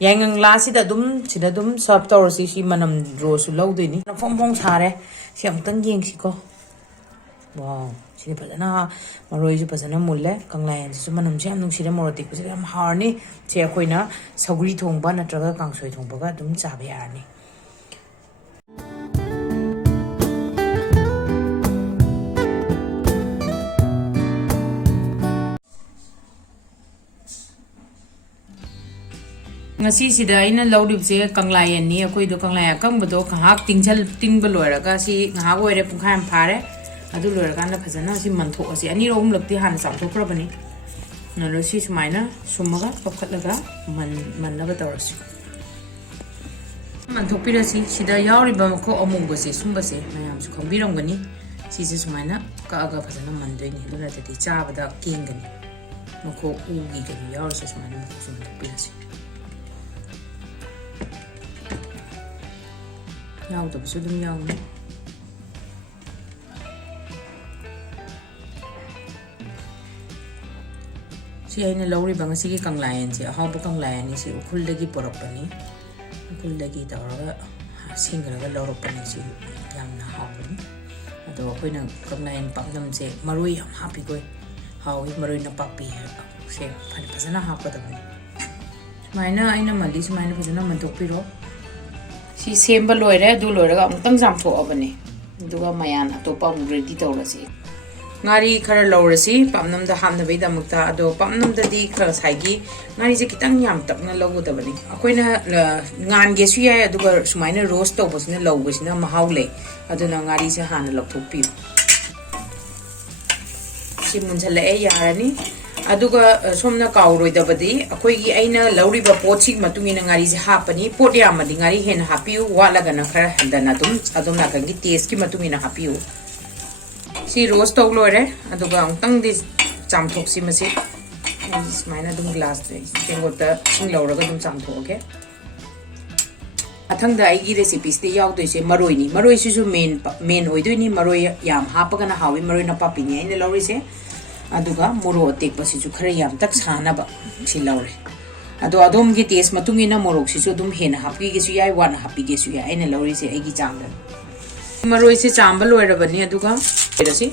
yaingang sida dum serve tawrasi si manam ro su lawdoini phong phong sare si amtang yengsi ko wow sini phajana maroi ju phajana mulle kanglayan su manam jam nung sire moroti ku jam harni che khoina saguri thongba natraga kangsoi thongba ga dum chabe yarni ngasi sida ina lawdib se kanglayan ni akoi do kanglaya kangbodo khak tingba loiraga si ngha oire pungkham phare adu loiraganda phajana si mantho asi ani rom lakti han samthokrabani nalo si sumaina sumaga pakhatlaga mannaga tawrasi manthopirasi sida yauriba mako amungba se sumba se mayam su khambirangani si se sumaina kaaga phajana mandoini lura tati chabada kengani mako ugi gani yaurse sumaina mako sumpirasi yaudabsu dum yauni si aina lawri bang si kanglayan si habu kanglayan ni si ukhul porapani ukhul lagi tawraga singraga lawropani si yamna hawani ado koina kanglayan pamdam se marui yam happy koi hawi marui na papi se phajana hapadabani maina aina mali maina phajana mantokpiro si semba loire du loiraga amtang jamthoabani duga mayan atopa ready tawrasi ngari khara lawrasi pamnam da hamna be damukta ado pamnam da di khara saigi ngari je kitang yam tapna lawudabani akoina ngan ge su ya aduga sumaina roast tawbasina lawbasina mahaule aduna ngari se hana lakthokpi si munjala e yarani aduga somna kauroi akoi gi aina lauriba pochi matungina ngari je hapani pot yamadi ngari hen hapiu wala gana khara handana adum na kangi taste ki matungina hapiu si roast tog lore aduga angtang di chamthok si masi smaina dum glass de tengota sing lauraga dum chamthok okay athang da igi recipes de yaw doise maroi ni maroi su main oidoi ni maroi yam hapaga na hawi maroi na papi ni ine lauri se aduga moro tek pasi ju khare yam tak sana ba si laure ado adom gi taste matungina morok si su dum hena hapi ge su yai wan hapi ge su yai ine lauri se egi changda maroi se chamba loira bani aduga erasi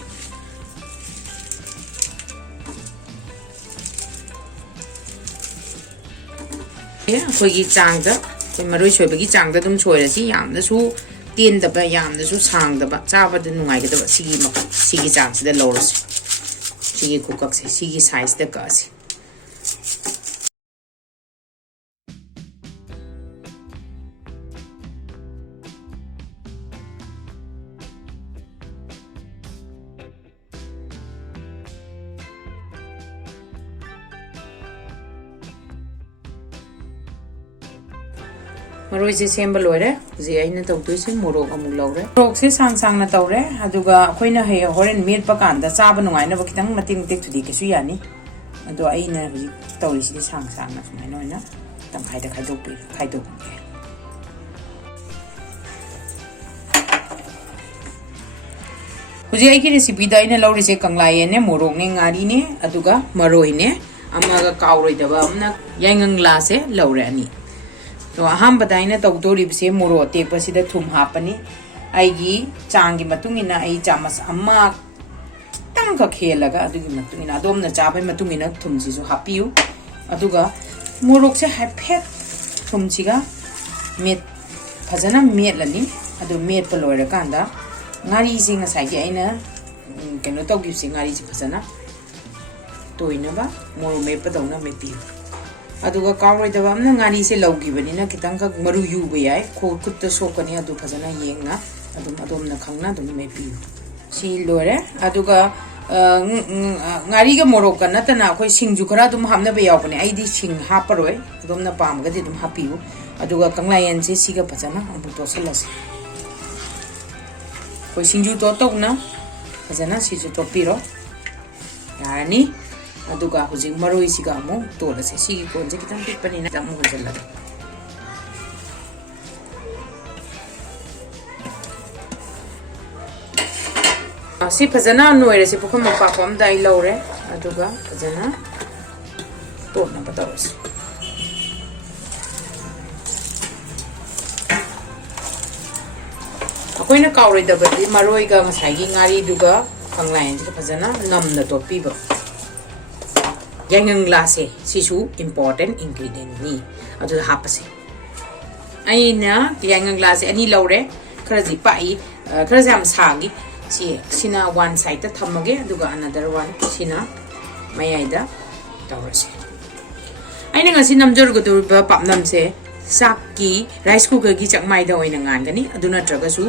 ya koi gi changda koi maroi soi bagi changda dum choirasi yamna su ten da ba yamna su changda ba chaba da nungai ga da sigi chang sida lorasi sigi kukak se sigi size da kasi maroi se semba loire je aina tawtoi se morok amuk lawre morok se sang na tawre aduga khoina he horen meat pakan da chaba nungai na bakitang mating tek thudi ke su yani ado aina huji tawri si sang na sumai noina tam khaida khaidok huji ai ki recipe da aina lawri se kanglai ne morok ne ngari ne aduga maroi ne amaga kauroi da ba amna yaingang la se lawre ani तो अहम बताइना तौदोरिब से मोरो तेपसिदा थुम हापनी आइगी Changi मतुंगिना आई चामच अम्मा तंग का खेलगा अदुगी मतुंगिना अदोमना चाबै मतुंगिना थुमसिसु हापियु अदुगा मोरोक से हाइफेट थुमसिगा met फजना मेटलनी अदु met पलोइरा कांदा ngari sing asai gi aina keno tawgi sing ngari si फजना toina ba moro me padona me pi aduga kawai da bamna ngani se lawgi bani na kitang ka maru yu be ai kho kut to sokani adu phajana yenga adum na khangna dum me pi si lore aduga ngari ga morok ka na ta na khoi singju khara dum hamna be yaw bani ai di sing ha paroi dum na pam ga di dum hapiu aduga kanglayan se siga phajana abu to salas khoi singju to tok na phajana si ju to piro yani aduga hujing maroi siga mo tola se sigi konje kitang pipani na jamu hojalla si phajana noire se pokham pa pam dai lore aduga phajana to na batawas ꯑꯩꯈꯣꯏꯅ ꯀꯥꯎꯔꯣꯏꯗꯕꯗꯤ ꯃꯔꯣꯏꯒ ꯉꯁꯥꯏꯒꯤ ꯉꯥꯔꯤꯗꯨꯒ ꯀꯪꯂꯥꯌꯦꯟꯁꯤꯒ ꯐꯖꯅ ꯅꯝꯅ ꯇꯣꯠꯄꯤꯕ ꯌꯥꯏꯉꯪ ꯂꯥꯁꯦ ꯁꯤꯁꯨ important ꯏꯟꯒ꯭ꯔꯤꯗꯤꯌꯦꯟꯠꯅꯤ ꯑꯗꯨꯗ ꯍꯥꯞꯄꯁꯦ ꯑꯩꯅ ꯌꯥꯏꯉꯪ ꯂꯥꯁꯦ ꯑꯅꯤ ꯂꯧꯔꯦ ꯈꯔꯗꯤ ꯄꯥꯛꯏ ꯈꯔꯁꯦ ꯌꯥꯝ ꯁꯥꯡꯉꯤ ꯁꯤꯅ ꯋꯥꯟ ꯁꯥꯏꯗꯇ ꯊꯝꯃꯒꯦ ꯑꯗꯨꯒ ꯑꯅꯗꯔ ꯋꯥꯟ ꯁꯤꯅ ꯃꯌꯥꯏꯗ ꯇꯧꯔꯁꯦ ꯑꯩꯅ ꯉꯁꯤ ꯅꯝꯖꯔꯒꯗꯧꯔꯤꯕ ꯄꯥꯛꯅꯝꯁꯦ ꯆꯥꯛꯀꯤ ꯔꯥꯏꯁ ꯀꯨꯀꯔꯒꯤ ꯆꯥꯛꯃꯥꯏꯗ ꯑꯣꯏꯅ ꯉꯥꯟꯒꯅꯤ ꯑꯗꯨ ꯅꯠꯇ꯭ꯔꯒꯁꯨ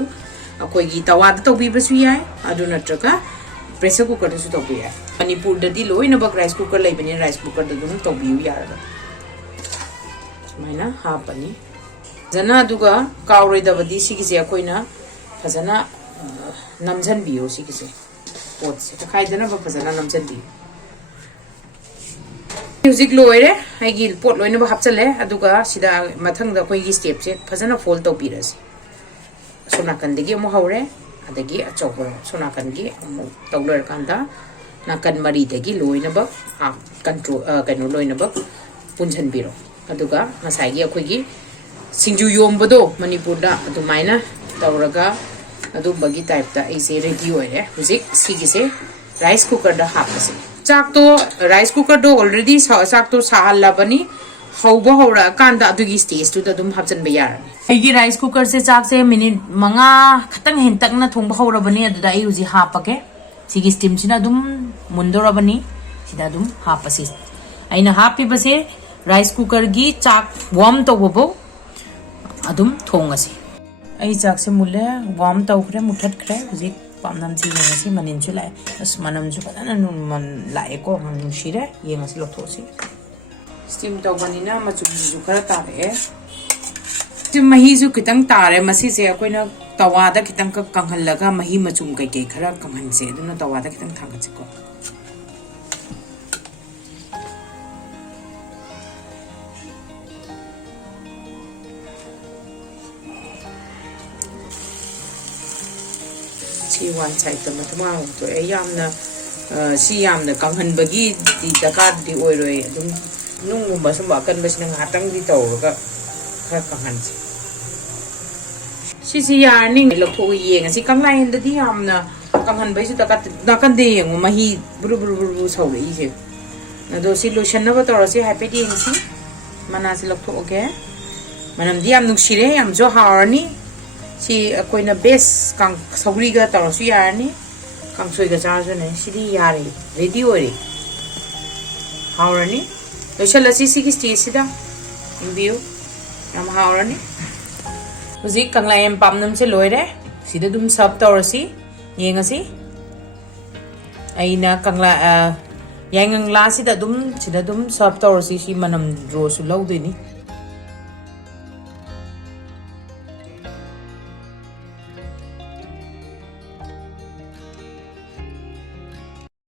ꯑꯩꯈꯣꯏꯒꯤ ꯇꯋꯥꯗ ꯇꯧꯕꯤꯕꯁꯨ ꯌꯥꯏ ꯑꯗꯨ ꯅꯠꯇ꯭ꯔꯒ ꯄ꯭ꯔꯦꯁꯔ ꯀꯨꯀꯔꯗꯁꯨ ꯇꯧꯕ ꯌꯥꯏ ꯃꯅꯤꯄꯨꯔꯗꯗꯤ ꯂꯣꯏꯅꯃꯛ ꯔꯥꯏꯁ ꯀꯨꯀꯔ ꯂꯩꯕꯅꯤꯅ ꯔꯥꯏꯁ ꯀꯨꯀꯔꯗ ꯑꯗꯨꯝ ꯇꯧꯕꯤꯌꯨ ꯌꯥꯔꯒ ꯁꯨꯃꯥꯏꯅ ꯍꯥꯞꯄꯅꯤ ꯐꯖꯅ ꯑꯗꯨꯒ ꯀꯥꯎꯔꯣꯏꯗꯕꯗꯤ ꯁꯤꯒꯤꯁꯦ ꯑꯩꯈꯣꯏꯅ ꯐꯖꯅ ꯅꯝꯖꯟꯕꯤꯌꯣ ꯁꯤꯒꯤꯁꯦ ꯄꯣꯠꯁꯦ ꯇꯈꯥꯏꯗꯅꯕ ꯐꯖꯅ ꯅꯝꯖꯟꯕꯤꯌꯨ ꯍꯧꯖꯤꯛ ꯂꯣꯏꯔꯦ ꯑꯩꯒꯤ ꯄꯣꯠ ꯂꯣꯏꯅꯕ ꯍꯥꯞꯆꯜꯂꯦ ꯑꯗꯨꯒ ꯁꯤꯗ ꯃꯊꯪꯗ ꯑꯩꯈꯣꯏꯒꯤ ꯁ꯭ꯇꯦꯞꯁꯦ ꯐꯖꯅ ꯐꯣꯜ ꯇꯧꯕꯤꯔꯁꯤ ꯁꯣꯝ ꯅꯥꯀꯟꯗꯒꯤ ꯑꯃꯨꯛ ꯍꯧꯔꯦ ꯑꯗꯒꯤ ꯑꯆꯧꯕ ꯁꯣꯝ ꯅꯥꯀꯟꯒꯤ ꯑꯃꯨꯛ ꯇꯧ ꯂꯣꯏꯔꯀꯥꯟꯗ ꯅꯥꯀꯟ ꯃꯔꯤꯗꯒꯤ ꯂꯣꯏꯅꯕ ꯀꯩꯅꯣ ꯂꯣꯏꯅꯕ ꯄꯨꯟꯁꯤꯟꯕꯤꯔꯣ ꯑꯗꯨꯒ ꯉꯁꯥꯏꯒꯤ ꯑꯩꯈꯣꯏꯒꯤ ꯁꯤꯡꯖꯨ ꯌꯣꯝꯕꯗꯣ ꯃꯅꯤꯄꯨꯔꯗ ꯑꯗꯨꯃꯥꯏꯅ ꯇꯧꯔꯒ ꯑꯗꯨꯝꯕꯒꯤ ꯇꯥꯏꯞꯇ ꯑꯩꯁꯦ ꯔꯦꯗꯤ ꯑꯣꯏꯔꯦ ꯍꯧꯖꯤꯛ ꯁꯤꯒꯤꯁꯦ ꯔꯥꯏꯁ ꯀꯨꯀꯔꯗ ꯍꯥꯞꯄꯁꯦ ꯆꯥꯛꯇꯣ ꯔꯥꯏꯁ ꯀꯨꯀꯔꯗꯣ ꯑꯣꯜꯔꯦꯗꯤ ꯆꯥꯛꯇꯣ ꯁꯥꯍꯜꯂꯕꯅꯤ ꯍꯧꯕ ꯍꯧꯔꯛꯑꯀꯥꯟꯗ ꯑꯗꯨꯒꯤ ꯁ꯭ꯇꯦꯖꯇꯨꯗ ꯑꯗꯨꯝ ꯍꯥꯞꯆꯤꯟꯕ ꯌꯥꯔꯅꯤ ꯑꯩꯒꯤ ꯔꯥꯏꯁ ꯀꯨꯀꯔꯁꯦ ꯆꯥꯛꯁꯦ ꯃꯤꯅꯤꯠ 5 ꯈꯛꯇꯪ ꯍꯦꯟꯇꯛꯅ ꯊꯣꯡꯕ ꯍꯧꯔꯕꯅꯤ ꯑꯗꯨꯗ ꯑꯩ ꯍꯧꯖꯤꯛ ꯍꯥꯞꯄꯒꯦ ꯁꯤꯒꯤ ꯁ꯭ꯇꯤꯝꯁꯤꯅ ꯑꯗꯨꯝ ꯃꯨꯟꯗꯧꯔꯕꯅꯤ ꯁꯤꯗ ꯑꯗꯨꯝ ꯍꯥꯞꯄꯁꯤ ꯑꯩꯅ ꯍꯥꯞꯄꯤꯕꯁꯦ ꯔꯥꯏꯁ ꯀꯨꯀꯔꯒꯤ ꯆꯥꯛ ꯋꯥꯔꯝ ꯇꯧꯕꯐꯥꯎ ꯑꯗꯨꯝ ꯊꯣꯡꯉꯁꯤ ꯑꯩ ꯆꯥꯛꯁꯦ ꯃꯨꯜꯂꯦ ꯋꯥꯔꯝ ꯇꯧꯈ꯭ꯔꯦ ꯃꯨꯠꯊꯠꯈ꯭ꯔꯦ ꯍꯧꯖꯤꯛ ꯄꯥꯛꯅꯝꯁꯤ ꯌꯦꯡꯉꯁꯤ ꯃꯅꯤꯟꯁꯨ ꯂꯥꯛꯑꯦ ꯑꯁ ꯃꯅꯝꯁꯨ ꯐꯖꯅ ꯂꯥꯛꯑꯦꯀꯣ ꯅꯨꯡꯁꯤꯔꯦ ꯌꯦꯡꯉꯁꯤ ꯂꯧꯊꯣꯛꯑꯁꯤ ꯁ꯭ꯇꯤꯝ ꯇꯧꯕꯅꯤꯅ ꯃꯆꯨꯝꯁꯤꯁꯨ ꯈꯔ ꯇꯥꯔꯛꯑꯦ ꯃꯍꯤꯁꯨ ꯈꯤꯇꯪ ꯇꯥꯔꯦ ꯃꯁꯤꯁꯦ ꯑꯩꯈꯣꯏꯅ ꯇꯋꯥꯗ ꯈꯤꯇꯪ ꯀꯪꯍꯜꯂꯒ ꯃꯍꯤ ꯃꯆꯨꯝ ꯀꯩꯀꯩ ꯈꯔ ꯀꯪꯍꯟꯁꯦ ꯑꯗꯨꯅ ꯇꯋꯥꯗ ꯈꯤꯇꯪ ꯊꯥꯡꯒꯠꯁꯤꯀꯣ ꯁꯤ ꯋꯥꯟ ꯁꯥꯏꯗꯇ ꯃꯊꯛ ꯊꯣꯛꯑꯦ ꯌꯥꯝꯅ ꯁꯤ ꯌꯥꯝꯅ ꯀꯪꯍꯟꯕꯒꯤ ꯗꯔꯀꯥꯔꯗꯤ ꯑꯣꯏꯔꯣꯏ ꯑꯗꯨꯝ ꯅꯨꯡꯒꯨꯝꯕ ꯁꯨꯝꯕ ꯑꯀꯟꯕꯁꯤꯅ ꯉꯥꯏꯍꯥꯛꯇꯪꯗꯤ ꯇꯧꯔꯒ ꯈꯔ ꯀꯪꯍꯟꯁꯤ ꯁꯤꯁꯤ ꯌꯥꯔꯅꯤ ꯂꯧꯊꯣꯛꯑꯒ ꯌꯦꯡꯉꯁꯤ ꯀꯪꯂꯥꯌꯦꯟꯗꯗꯤ ꯌꯥꯝꯅ ꯀꯪꯍꯟꯕꯩꯁꯨ ꯅꯥꯀꯟꯗ ꯌꯦꯡꯉꯨ ꯃꯍꯤ ꯕꯨꯔꯨ ꯕꯨꯔꯨ ꯕꯨꯔꯨ ꯁꯧꯔꯛꯏꯁꯦ ꯑꯗꯣ ꯁꯤ ꯂꯣꯏꯁꯟꯅꯕ ꯇꯧꯔꯁꯤ ꯍꯥꯏꯐꯦꯠ ꯌꯦꯡꯁꯤ ꯃꯅꯥꯁꯤ ꯂꯧꯊꯣꯛꯑꯒꯦ ꯃꯅꯝꯗꯤ ꯌꯥꯝ ꯅꯨꯡꯁꯤꯔꯦ ꯌꯥꯝꯁꯨ ꯍꯥꯎꯔꯅꯤ ꯁꯤ ꯑꯩꯈꯣꯏꯅ ꯕꯦꯁ ꯁꯧꯒ꯭ꯔꯤꯒ ꯇꯧꯔꯁꯨ ꯌꯥꯔꯅꯤ ꯀꯥꯡꯁꯣꯏꯒ ꯆꯥꯔꯁꯨꯅꯦ ꯁꯤꯗꯤ ꯌꯥꯔꯦ ꯔꯦꯗꯤ ꯑꯣꯏꯔꯦ ꯍꯥꯎꯔꯅꯤ ꯂꯣꯏꯁꯜꯂꯁꯤ ꯁꯤꯒꯤ ꯁ꯭ꯇꯦꯖꯁꯤꯗ ꯌꯦꯡꯕꯤꯌꯨ ꯌꯥꯝ ꯍꯥꯎꯔꯅꯤ ꯍꯧꯖꯤꯛ ꯀꯪꯂꯥꯌꯦꯟ ꯄꯥꯛꯅꯝꯁꯦ ꯂꯣꯏꯔꯦ ꯁꯤꯗ ꯑꯗꯨꯝ ꯁꯔꯞ ꯇꯧꯔꯁꯤ ꯌꯦꯡꯉꯁꯤ ꯑꯩꯅ ꯌꯥꯏꯉꯪ ꯂꯥꯁꯤꯗ ꯑꯗꯨꯝ ꯁꯤꯗ ꯑꯗꯨꯝ ꯁꯔꯞ ꯇꯧꯔꯁꯤ ꯁꯤ ꯃꯅꯝ ꯔꯣꯁꯁꯨ ꯂꯧꯗꯣꯏꯅꯤ